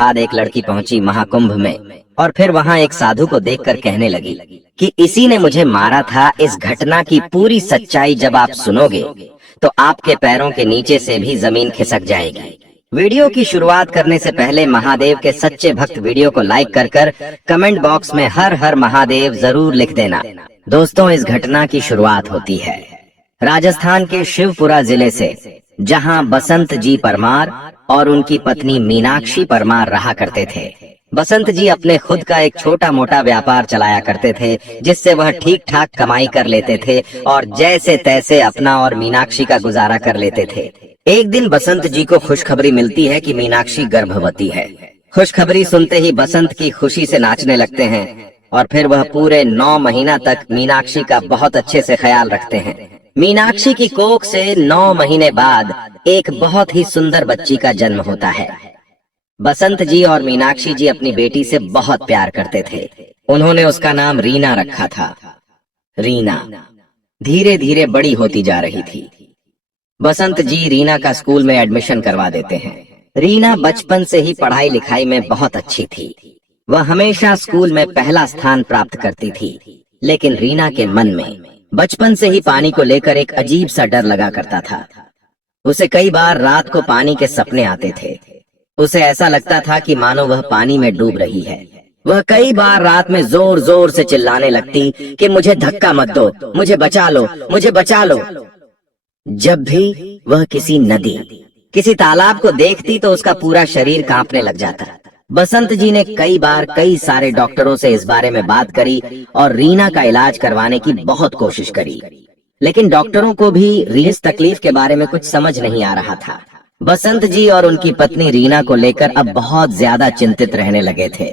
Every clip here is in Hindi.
बाद एक लड़की पहुंची महाकुंभ में और फिर वहां एक साधु को देखकर कहने लगी कि इसी ने मुझे मारा था। इस घटना की पूरी सच्चाई जब आप सुनोगे तो आपके पैरों के नीचे से भी जमीन खिसक जाएगी। वीडियो की शुरुआत करने से पहले महादेव के सच्चे भक्त वीडियो को लाइक कर कमेंट बॉक्स में हर हर महादेव जरूर लिख देना। दोस्तों, इस घटना की शुरुआत होती है राजस्थान के शिवपुरा जिले से, जहां बसंत जी परमार और उनकी पत्नी मीनाक्षी परमार रहा करते थे। बसंत जी अपने खुद का एक छोटा मोटा व्यापार चलाया करते थे, जिससे वह ठीक ठाक कमाई कर लेते थे और जैसे तैसे अपना और मीनाक्षी का गुजारा कर लेते थे। एक दिन बसंत जी को खुशखबरी मिलती है कि मीनाक्षी गर्भवती है। खुशखबरी सुनते ही बसंत की खुशी से नाचने लगते हैं और फिर वह पूरे 9 महीना तक मीनाक्षी का बहुत अच्छे से ख्याल रखते हैं। मीनाक्षी की कोख से 9 महीने बाद एक बहुत ही सुंदर बच्ची का जन्म होता है। बसंत जी और मीनाक्षी जी अपनी बेटी से बहुत प्यार करते थे। उन्होंने उसका नाम रीना रखा था। रीना धीरे धीरे बड़ी होती जा रही थी। बसंत जी रीना का स्कूल में एडमिशन करवा देते हैं। रीना बचपन से ही पढ़ाई लिखाई में बहुत अच्छी थी। वह हमेशा स्कूल में पहला स्थान प्राप्त करती थी, लेकिन रीना के मन में बचपन से ही पानी को लेकर एक अजीब सा डर लगा करता था। उसे कई बार रात को पानी के सपने आते थे। उसे ऐसा लगता था कि मानो वह पानी में डूब रही है। वह कई बार रात में जोर जोर से चिल्लाने लगती कि मुझे धक्का मत दो, मुझे बचा लो, मुझे बचा लो। जब भी वह किसी नदी, किसी तालाब को देखती तो उसका पूरा शरीर कांपने लग जाता। बसंत जी ने कई बार कई सारे डॉक्टरों से इस बारे में बात करी और रीना का इलाज करवाने की बहुत कोशिश करी, लेकिन डॉक्टरों को भी इस तकलीफ के बारे में कुछ समझ नहीं आ रहा था। बसंत जी और उनकी पत्नी रीना को लेकर अब बहुत ज्यादा चिंतित रहने लगे थे,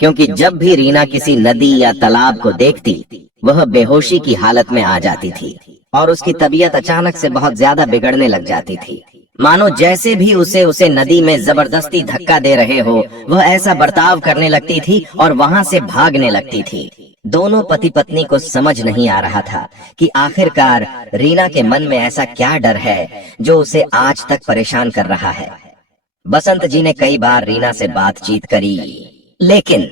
क्योंकि जब भी रीना किसी नदी या तालाब को देखती वह बेहोशी की हालत में आ जाती थी और उसकी तबीयत अचानक से बहुत ज्यादा बिगड़ने लग जाती थी। मानो जैसे भी उसे नदी में जबरदस्ती धक्का दे रहे हो, वह ऐसा बर्ताव करने लगती थी और वहां से भागने लगती थी। दोनों पति पत्नी को समझ नहीं आ रहा था कि आखिरकार रीना के मन में ऐसा क्या डर है जो उसे आज तक परेशान कर रहा है। बसंत जी ने कई बार रीना से बातचीत करी, लेकिन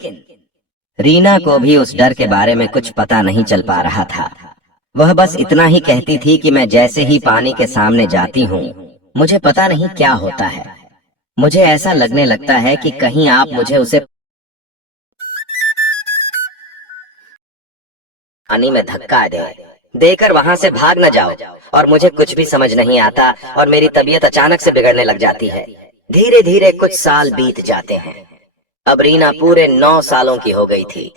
रीना को भी उस डर के बारे में कुछ पता नहीं चल पा रहा था। वह बस इतना ही कहती थी कि मैं जैसे ही पानी के सामने जाती हूँ, मुझे पता नहीं क्या होता है। मुझे ऐसा लगने लगता है कि कहीं आप मुझे उसे पानी में धक्का देकर वहां से भाग न जाओ। और मुझे कुछ भी समझ नहीं आता और मेरी तबीयत अचानक से बिगड़ने लग जाती है। धीरे धीरे कुछ साल बीत जाते हैं। अब रीना पूरे 9 सालों की हो गई थी,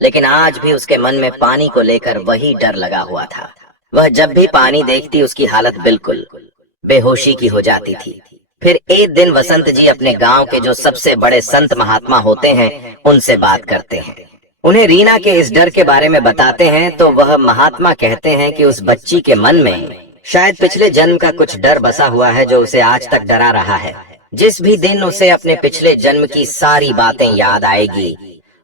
लेकिन आज भी उसके मन में पानी को लेकर वही डर लगा हुआ था। वह जब भी पानी देखती उसकी हालत बिल्कुल बेहोशी की हो जाती थी। फिर एक दिन वसंत जी अपने गांव के जो सबसे बड़े संत महात्मा होते हैं उनसे बात करते हैं। उन्हें रीना के इस डर के बारे में बताते हैं तो वह महात्मा कहते हैं कि उस बच्ची के मन में शायद पिछले जन्म का कुछ डर बसा हुआ है जो उसे आज तक डरा रहा है। जिस भी दिन उसे अपने पिछले जन्म की सारी बातें याद आएगी,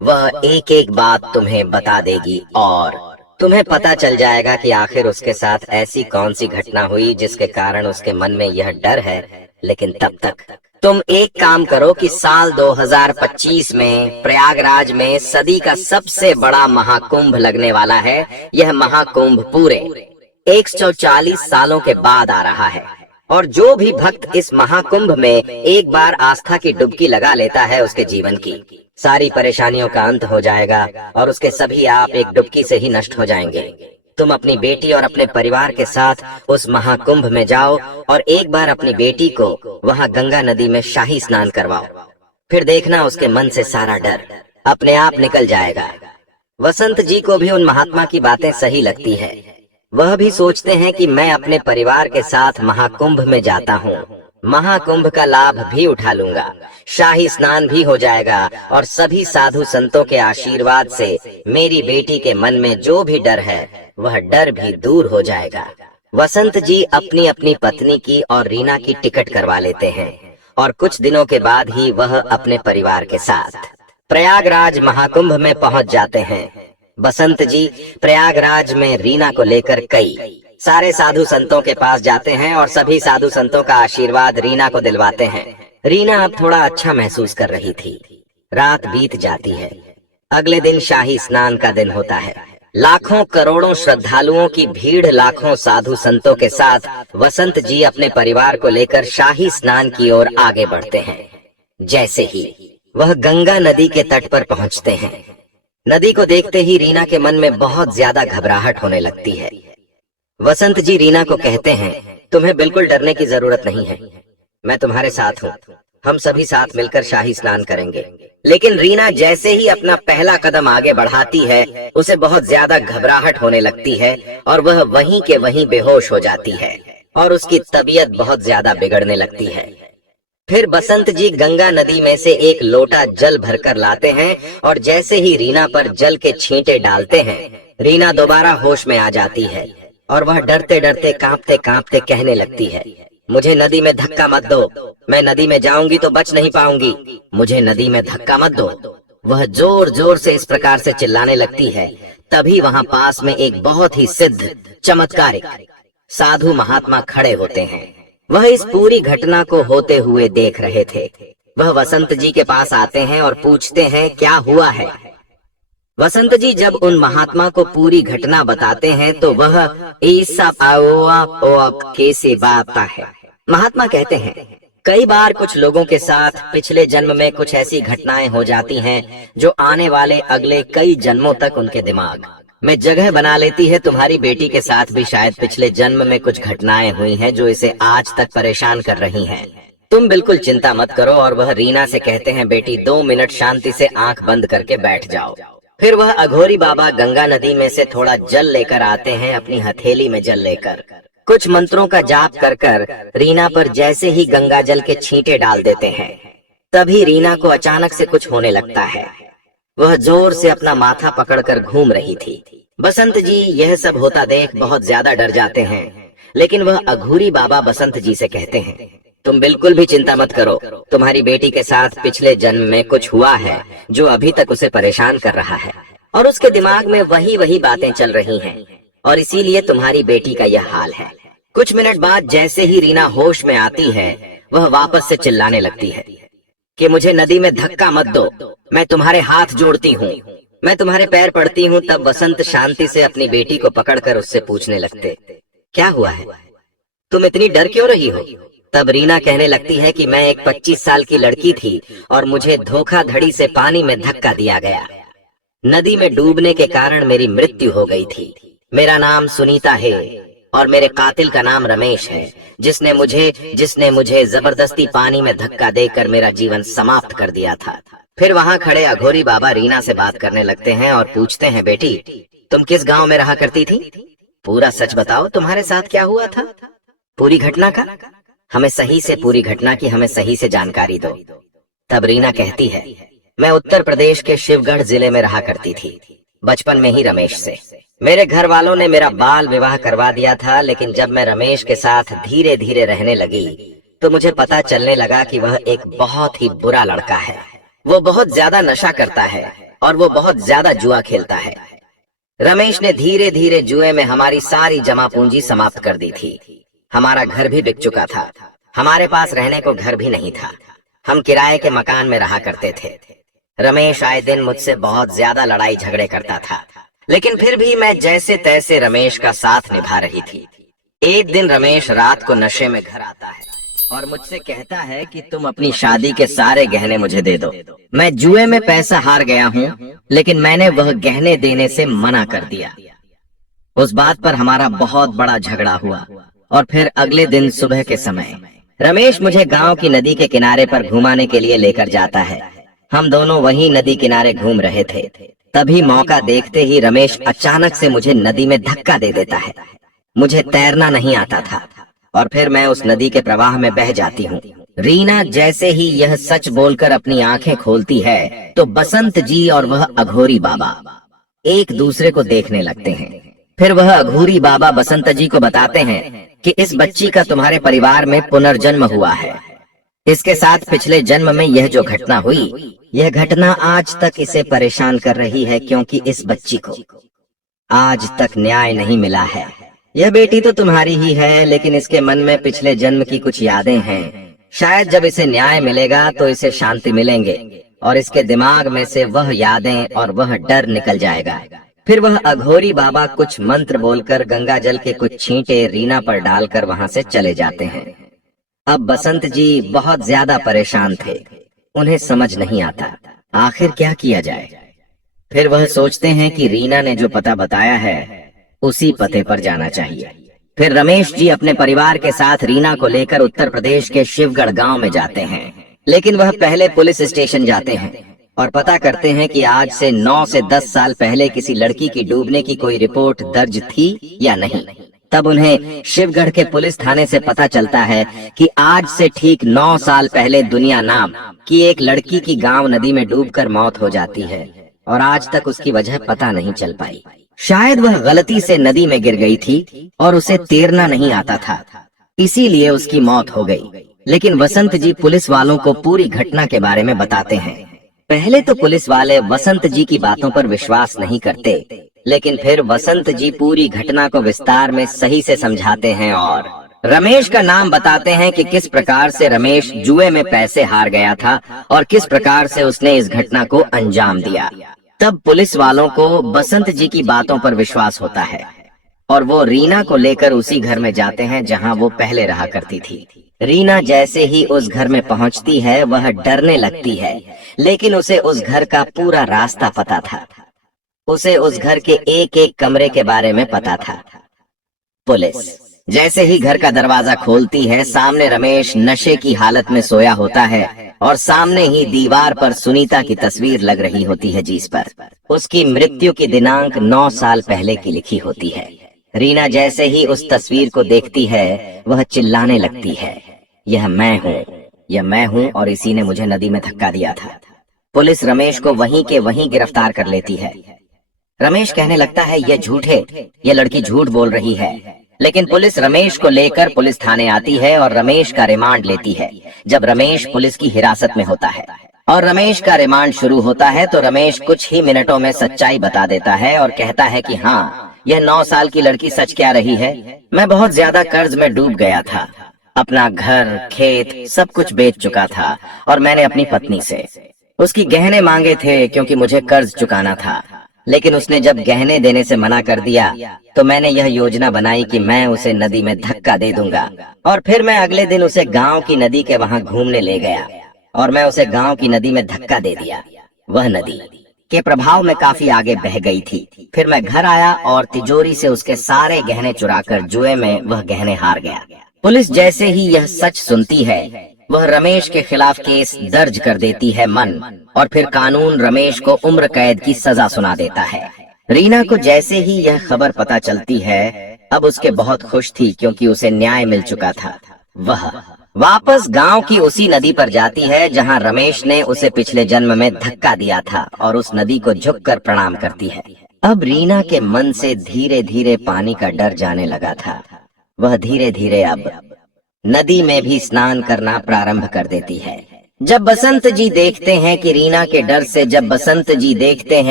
वह एक एक बात तुम्हें बता देगी और तुम्हें पता चल जाएगा कि आखिर उसके साथ ऐसी कौन सी घटना हुई जिसके कारण उसके मन में यह डर है। लेकिन तब तक तुम एक काम करो कि साल 2025 में प्रयागराज में सदी का सबसे बड़ा महाकुंभ लगने वाला है। यह महाकुंभ पूरे 140 सालों के बाद आ रहा है और जो भी भक्त इस महाकुंभ में एक बार आस्था की डुबकी लगा लेता है, उसके जीवन की सारी परेशानियों का अंत हो जाएगा और उसके सभी आप एक डुबकी से ही नष्ट हो जाएंगे। तुम अपनी बेटी और अपने परिवार के साथ उस महाकुंभ में जाओ और एक बार अपनी बेटी को वहां गंगा नदी में शाही स्नान करवाओ। फिर देखना उसके मन से सारा डर अपने आप निकल जाएगा। वसंत जी को भी उन महात्मा की बातें सही लगती है। वह भी सोचते हैं कि मैं अपने परिवार के साथ महाकुंभ में जाता हूँ, महाकुंभ का लाभ भी उठा लूंगा, शाही स्नान भी हो जाएगा और सभी साधु संतों के आशीर्वाद से मेरी बेटी के मन में जो भी डर है वह डर भी दूर हो जाएगा। वसंत जी अपनी अपनी पत्नी की और रीना की टिकट करवा लेते हैं और कुछ दिनों के बाद ही वह अपने परिवार के साथ प्रयागराज महाकुंभ में पहुंच जाते हैं। बसंत जी प्रयागराज में रीना को लेकर कई सारे साधु संतों के पास जाते हैं और सभी साधु संतों का आशीर्वाद रीना को दिलवाते हैं। रीना अब थोड़ा अच्छा महसूस कर रही थी। रात बीत जाती है। अगले दिन शाही स्नान का दिन होता है। लाखों करोड़ों श्रद्धालुओं की भीड़ लाखों साधु संतों के साथ वसंत जी अपने परिवार को लेकर शाही स्नान की ओर आगे बढ़ते हैं। जैसे ही वह गंगा नदी के तट पर पहुंचते हैं, नदी को देखते ही रीना के मन में बहुत ज्यादा घबराहट होने लगती है। वसंत जी रीना को कहते हैं, तुम्हें बिल्कुल डरने की जरूरत नहीं है, मैं तुम्हारे साथ हूँ। हम सभी साथ मिलकर शाही स्नान करेंगे। लेकिन रीना जैसे ही अपना पहला कदम आगे बढ़ाती है, उसे बहुत ज्यादा घबराहट होने लगती है और वह वहीं के वहीं बेहोश हो जाती है और उसकी तबीयत बहुत ज्यादा बिगड़ने लगती है। फिर बसंत जी गंगा नदी में से एक लोटा जल भरकर लाते हैं और जैसे ही रीना पर जल के छींटे डालते हैं, रीना दोबारा होश में आ जाती है और वह डरते डरते कांपते कांपते कहने लगती है, मुझे नदी में धक्का मत दो, मैं नदी में जाऊंगी तो बच नहीं पाऊंगी, मुझे नदी में धक्का मत दो। वह जोर जोर से इस प्रकार से चिल्लाने लगती है। तभी वहां पास में एक बहुत ही सिद्ध चमत्कारिक साधु महात्मा खड़े होते हैं। वह इस पूरी घटना को होते हुए देख रहे थे। वह वसंत जी के पास आते हैं और पूछते हैं, क्या हुआ है। वसंत जी जब उन महात्मा को पूरी घटना बताते हैं तो वह ऐसा कैसे बात है। महात्मा कहते हैं, कई बार कुछ लोगों के साथ पिछले जन्म में कुछ ऐसी घटनाएं हो जाती हैं जो आने वाले अगले कई जन्मों तक उनके दिमाग में जगह बना लेती है। तुम्हारी बेटी के साथ भी शायद पिछले जन्म में कुछ घटनाएं हुई हैं जो इसे आज तक परेशान कर रही हैं। तुम बिल्कुल चिंता मत करो। और वह रीना से कहते हैं, बेटी 2 मिनट शांति से आंख बंद करके बैठ जाओ। फिर वह अघोरी बाबा गंगा नदी में से थोड़ा जल लेकर आते हैं, अपनी हथेली में जल लेकर कुछ मंत्रों का जाप कर कर रीना पर जैसे ही गंगा जल के छींटे डाल देते हैं, तभी रीना को अचानक से कुछ होने लगता है। वह जोर से अपना माथा पकड़कर घूम रही थी। बसंत जी यह सब होता देख बहुत ज्यादा डर जाते हैं, लेकिन वह अघोरी बाबा बसंत जी से कहते हैं, तुम बिल्कुल भी चिंता मत करो, तुम्हारी बेटी के साथ पिछले जन्म में कुछ हुआ है जो अभी तक उसे परेशान कर रहा है और उसके दिमाग में वही वही बातें चल रही हैं और इसीलिए तुम्हारी बेटी का यह हाल है। कुछ मिनट बाद जैसे ही रीना होश में आती है, वह वापस से चिल्लाने लगती है कि मुझे नदी में धक्का मत दो, मैं तुम्हारे हाथ जोड़ती हूँ, मैं तुम्हारे पैर पड़ती हूँ। तब वसंत शांति से अपनी बेटी को पकड़कर उससे पूछने लगते, क्या हुआ है, तुम इतनी डर क्यों रही हो। तब रीना कहने लगती है कि मैं एक 25 साल की लड़की थी और मुझे धोखाधड़ी से पानी में धक्का दिया गया। नदी में डूबने के कारण मेरी मृत्यु हो गई थी। मेरा नाम सुनीता है और मेरे कातिल का नाम रमेश है, जिसने मुझे जबरदस्ती पानी में धक्का देकर मेरा जीवन समाप्त कर दिया था। फिर वहां खड़े अघोरी बाबा रीना से बात करने लगते हैं और पूछते हैं, बेटी तुम किस गांव में रहा करती थी, पूरा सच बताओ, तुम्हारे साथ क्या हुआ था, पूरी घटना का हमें सही से पूरी घटना की हमें सही से जानकारी दो। तब रीना कहती है, मैं उत्तर प्रदेश के शिवगढ़ जिले में रहा करती थी, बचपन में ही रमेश से। मेरे घर वालों ने मेरा बाल विवाह करवा दिया था, लेकिन जब मैं रमेश के साथ धीरे धीरे रहने लगी तो मुझे पता चलने लगा कि वह एक बहुत ही बुरा लड़का है। वो बहुत ज्यादा नशा करता है और वो बहुत ज्यादा जुआ खेलता है। रमेश ने धीरे धीरे जुए में हमारी सारी जमा पूंजी समाप्त कर दी थी। हमारा घर भी बिक चुका था, हमारे पास रहने को घर भी नहीं था, हम किराए के मकान में रहा करते थे। रमेश आए दिन मुझसे बहुत ज्यादा लड़ाई झगड़े करता था, लेकिन फिर भी मैं जैसे तैसे रमेश का साथ निभा रही थी। एक दिन रमेश रात को नशे में घर आता है और मुझसे कहता है कि तुम अपनी शादी के सारे गहने मुझे दे दो। मैं जुए में पैसा हार गया हूँ, लेकिन मैंने वह गहने देने से मना कर दिया। उस बात पर हमारा बहुत बड़ा झगड़ा हुआ और फिर अगले दिन सुबह के समय रमेश मुझे गांव की नदी के किनारे पर घुमाने के लिए लेकर जाता है। हम दोनों वहीं नदी किनारे घूम रहे थे, तभी मौका देखते ही रमेश अचानक से मुझे नदी में धक्का दे देता है। मुझे तैरना नहीं आता था और फिर मैं उस नदी के प्रवाह में बह जाती हूँ। रीना जैसे ही यह सच बोलकर अपनी आंखें खोलती है तो बसंत जी और वह अघोरी बाबा एक दूसरे को देखने लगते हैं। फिर वह अघोरी बाबा बसंत जी को बताते हैं कि इस बच्ची का तुम्हारे परिवार में पुनर्जन्म हुआ है। इसके साथ पिछले जन्म में यह जो घटना हुई, यह घटना आज तक इसे परेशान कर रही है, क्योंकि इस बच्ची को आज तक न्याय नहीं मिला है। यह बेटी तो तुम्हारी ही है, लेकिन इसके मन में पिछले जन्म की कुछ यादें हैं शायद जब इसे न्याय मिलेगा तो इसे शांति मिलेंगे और इसके दिमाग में से वह यादें और वह डर निकल जाएगा। फिर वह अघोरी बाबा कुछ मंत्र बोलकर गंगा जल के कुछ छींटे रीना पर डालकर वहां से चले जाते हैं। अब बसंत जी बहुत ज्यादा परेशान थे। उन्हें समझ नहीं आता आखिर क्या किया जाए। फिर वह सोचते हैं कि रीना ने जो पता बताया है उसी पते पर जाना चाहिए। फिर रमेश जी अपने परिवार के साथ रीना को लेकर उत्तर प्रदेश के शिवगढ़ गांव में जाते हैं। लेकिन वह पहले पुलिस स्टेशन जाते हैं और पता करते हैं कि आज से 9 से 10 साल पहले किसी लड़की की डूबने की कोई रिपोर्ट दर्ज थी या नहीं। तब उन्हें शिवगढ़ के पुलिस थाने से पता चलता है कि आज से ठीक 9 साल पहले दुनिया नाम की एक लड़की की गांव नदी में डूबकर मौत हो जाती है और आज तक उसकी वजह पता नहीं चल पाई। शायद वह गलती से नदी में गिर गई थी और उसे तैरना नहीं आता था, इसीलिए उसकी मौत हो गई। लेकिन वसंत जी पुलिस वालों को पूरी घटना के बारे में बताते हैं। पहले तो पुलिस वाले वसंत जी की बातों पर विश्वास नहीं करते, लेकिन फिर वसंत जी पूरी घटना को विस्तार में सही से समझाते हैं और रमेश का नाम बताते हैं कि किस प्रकार से रमेश जुए में पैसे हार गया था और किस प्रकार से उसने इस घटना को अंजाम दिया। तब पुलिस वालों को बसंत जी की बातों पर विश्वास होता है और वो रीना को लेकर उसी घर में जाते हैं जहां वो पहले रहा करती थी। रीना जैसे ही उस घर में पहुंचती है वह डरने लगती है, लेकिन उसे उस घर का पूरा रास्ता पता था। उसे उस घर के एक एक कमरे के बारे में पता था। पुलिस जैसे ही घर का दरवाजा खोलती है, सामने रमेश नशे की हालत में सोया होता है और सामने ही दीवार पर सुनीता की तस्वीर लग रही होती है, जिस पर उसकी मृत्यु की दिनांक 9 साल पहले की लिखी होती है। रीना जैसे ही उस तस्वीर को देखती है वह चिल्लाने लगती है, यह मैं हूँ और इसी ने मुझे नदी में धक्का दिया था। पुलिस रमेश को वहीं के वहीं गिरफ्तार कर लेती है। रमेश कहने लगता है यह झूठ है, यह लड़की झूठ बोल रही है। लेकिन पुलिस रमेश को लेकर पुलिस थाने आती है और रमेश का रिमांड लेती है। जब रमेश पुलिस की हिरासत में होता है और रमेश का रिमांड शुरू होता है तो रमेश कुछ ही मिनटों में सच्चाई बता देता है और कहता है कि हाँ, यह 9 साल की लड़की सच कह रही है। मैं बहुत ज्यादा कर्ज में डूब गया था, अपना घर खेत सब कुछ बेच चुका था और मैंने अपनी पत्नी से उसकी गहने मांगे थे क्योंकि मुझे कर्ज चुकाना था। लेकिन उसने जब गहने देने से मना कर दिया तो मैंने यह योजना बनाई कि मैं उसे नदी में धक्का दे दूंगा और फिर मैं अगले दिन उसे गांव की नदी के वहां घूमने ले गया और मैं उसे गांव की नदी में धक्का दे दिया। वह नदी के प्रभाव में काफी आगे बह गई थी। फिर मैं घर आया और तिजोरी से उसके सारे गहने चुराकर जुए में वह गहने हार गया। पुलिस जैसे ही यह सच सुनती है वह रमेश के खिलाफ केस दर्ज कर देती है और फिर कानून रमेश को उम्र कैद की सजा सुना देता है। रीना को जैसे ही यह खबर पता चलती है अब उसके बहुत खुश थी क्योंकि उसे न्याय मिल चुका था। वह वापस गांव की उसी नदी पर जाती है जहां रमेश ने उसे पिछले जन्म में धक्का दिया था और उस नदी को झुककर प्रणाम करती है। अब रीना के मन से धीरे धीरे पानी का डर जाने लगा था। वह धीरे धीरे अब नदी में भी स्नान करना प्रारंभ कर देती है। जब बसंत जी देखते हैं कि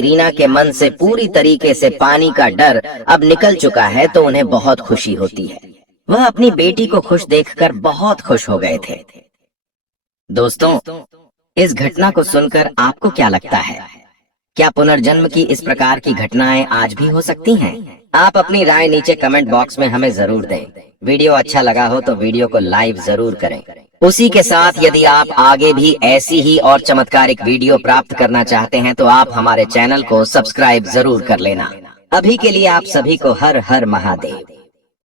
रीना के मन से पूरी तरीके से पानी का डर अब निकल चुका है तो उन्हें बहुत खुशी होती है। वह अपनी बेटी को खुश देखकर बहुत खुश हो गए थे। दोस्तों, इस घटना को सुनकर आपको क्या लगता है? क्या पुनर्जन्म की इस प्रकार की घटनाएं आज भी हो सकती हैं? आप अपनी राय नीचे कमेंट बॉक्स में हमें जरूर दें। वीडियो अच्छा लगा हो तो वीडियो को लाइक जरूर करें। उसी के साथ यदि आप आगे भी ऐसी ही और चमत्कारिक वीडियो प्राप्त करना चाहते हैं तो आप हमारे चैनल को सब्सक्राइब जरूर कर लेना। अभी के लिए आप सभी को हर हर महादेव।